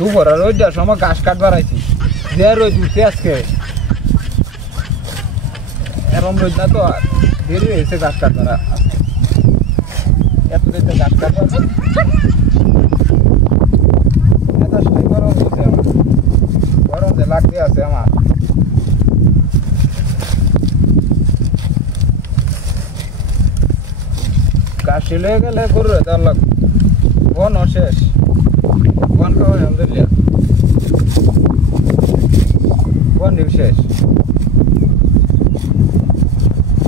দুপুরের রোদটার সময় ঘাস কাটবার আইছি যে রোদ উঠে আজকে এরম রোদ না তো আর দেরি হয়েছে ঘাস কাটবার এত রেতে ঘাস কাটবার এত সেই গরম হয়েছে আমার গরম যে লাগতে আছে আমার ঘাস ছিলে গেলে গরু তার লাগ বন শেষ বন খাওয়া আলহামদুলিল্লাহ বন শেষ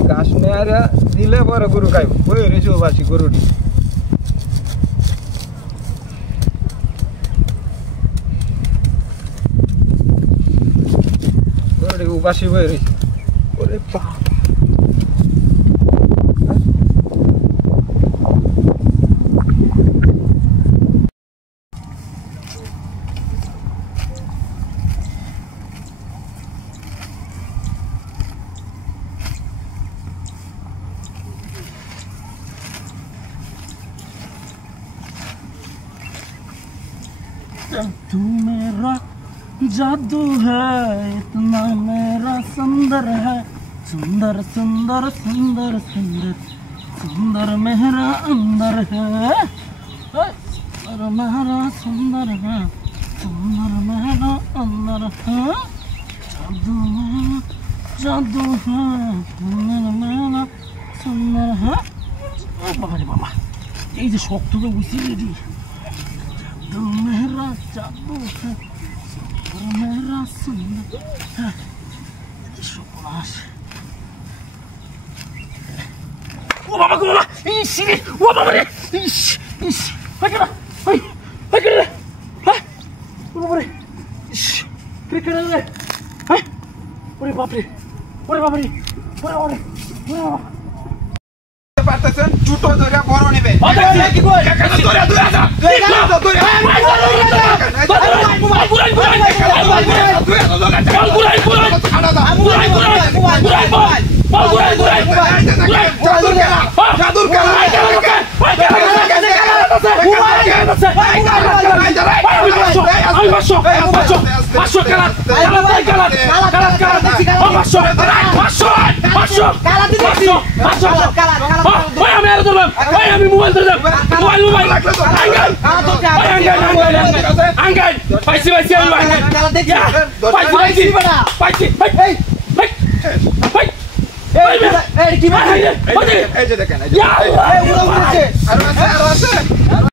ঘাস নেয়ারা দিলে পরে গরু খাইব বই রয়েছে বাসি গরুটি গরুটি উবাসি বই রয়েছে ওরে বাবা तू मेरा जादू है इतना मेरा सुंदर है सुंदर सुंदर सुंदर सुंदर सुंदर मेरा अंदर है सुंदर मेरा सुंदर है सुंदर मेरा अंदर है जादू है सुंदर मेरा सुंदर है बाबा रे बाबा এই যে শক্ত তো বুঝি রে तू मेरा जादू है तू मेरा सुंदर है शुक्राश ओ बाबा को बाबा इस ओ बाबा रे इस हाकेरा हाय हाकेरा हाय ओ बाबा रे इस क्रिकेट रे हाय ओरे बाप रे ओरे बाप रे ओरे ओरे পারতেছেন জুতো ধরে বড় নেবে কি কই ধরে ধরে আসা তুই ধরে ধরে আমি মোবাইল ধরে মোবাইল আঙ্গাই পাইছি পাইছি আমি পাইছি পাইছি এই যে দেখেন এই যে আর আছে